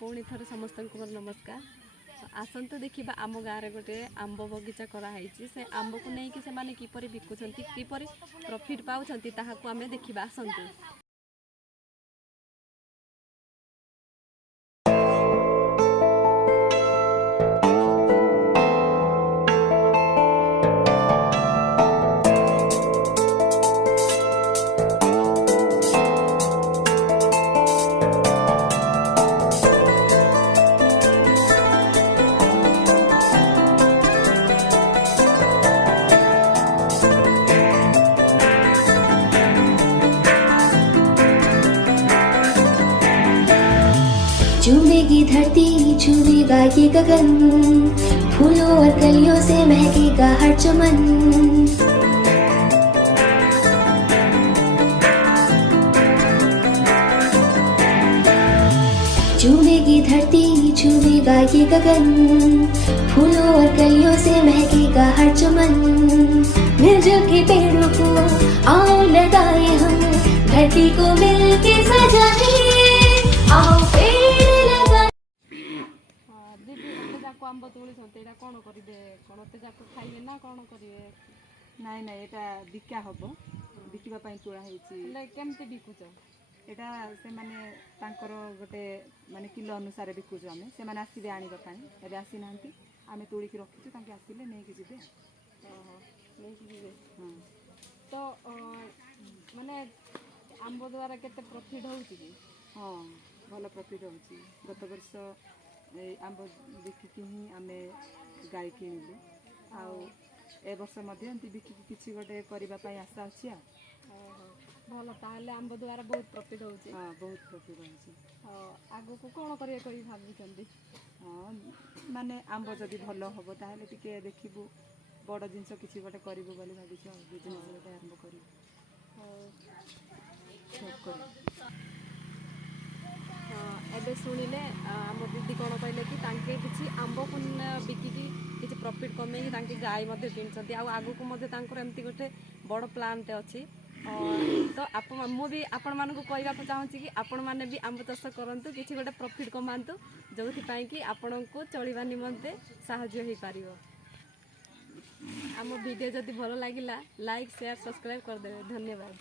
पुणी थर समस्त नमस्कार। आसतु देखा आम गाँव में गोटे आंब बगीचा कराई से आंब को लेकिन से माने किपरि बिकुछंती किपरि प्रॉफिट पाउछंती ताहाको आमे देखिबा आसतु। झूमेगी धरती झूमेगा ये गगन, फूलों और कलियों से महकेगा हर चमन। झूमेगी धरती झूमेगा ये गगन, फूलों और कलियों से महकेगा हर चमन। मिलजुल के पेड़ों को आओ लगाए हम, धरती को मिलके सजाए। आओ आंब तोली कौन करेंगे कौन ते जाक खाइबे ना कौन करेंगे? नाई नाई एटा बिका हम बिकवाई तोड़ा केमती बिकुच यहाँ से माने तांकर गोटे माने किलो अनुसार बिकुचु आमे से माने आसीबे आनिबा पानी एबे आसी नांती आमे तोड़ी के रखिचु तांके आसीले नै कि जिबे तो माने आंब द्वारा केते प्रॉफिट होउची कि? हाँ भल प्रॉफिट होउची। गत वर्ष आंब बिकिकी ही आमे गाई किणिलु आउ ए वर्ष मध्य बिकिकी किछि गोटे करबा पई आशा अछि। भल ताहले आंब द्वारा बहुत प्रॉफिट होउची। हाँ बहुत प्रॉफिट होउची। आगो को कोन करिया करी भाबुचंदी? हाँ माने आंब जदि भल हबो ताहले टिके देखिबु बड़ जिंस किछि गोटे करिबु बोली भाबिछु बिजनेस गोटे आरंभ करिबु। एबे सुनिले आम दीदी कौन कहले कि तांके किछि आंब को बिकिकी किछि प्रॉफिट कमे कि तांके गाय मध्ये किनछंती आ आगु को मध्ये तांकर एमती गोटे बड़ प्लान ते अछि। तो आप भी आपण मानक कहवा चाहूँगी कि आपण मैंने भी आंब चाष करूँ किसी गोटे प्रॉफिट कमातु जो कि आपण को चलवा निमंते साहाय्य हो पार। आम वीडियो जदि भल लगिला लाइक शेयर सब्सक्राइब करदे। धन्यवाद।